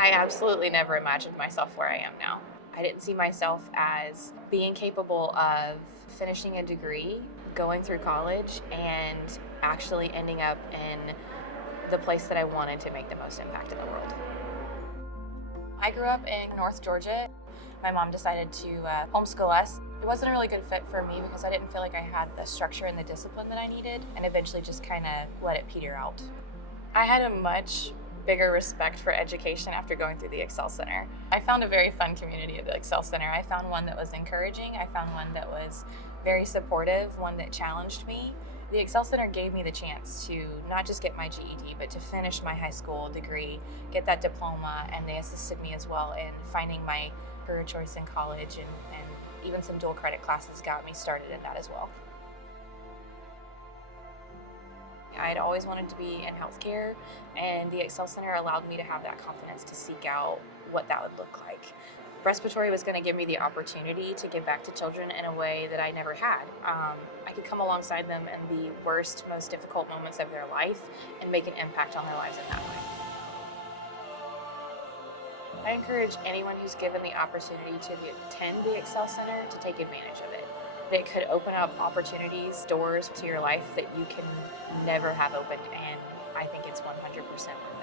I absolutely never imagined myself where I am now. I didn't see myself as being capable of finishing a degree, going through college, and actually ending up in the place that I wanted to make the most impact in the world. I grew up in North Georgia. My mom decided to homeschool us. It wasn't a really good fit for me because I didn't feel like I had the structure and the discipline that I needed, and eventually just kind of let it peter out. I had a much bigger respect for education after going through the Excel Center. I found a very fun community at the Excel Center. I found one that was encouraging. I found one that was very supportive, one that challenged me. The Excel Center gave me the chance to not just get my GED, but to finish my high school degree, get that diploma, and they assisted me as well in finding my career choice in college, and even some dual credit classes got me started in that as well. I'd always wanted to be in healthcare, and the Excel Center allowed me to have that confidence to seek out what that would look like. Respiratory was going to give me the opportunity to give back to children in a way that I never had. I could come alongside them in the worst, most difficult moments of their life and make an impact on their lives in that way. I encourage anyone who's given the opportunity to attend the Excel Center to take advantage of it. It could open up opportunities, doors to your life that you can never have opened, and I think it's 100% worth it.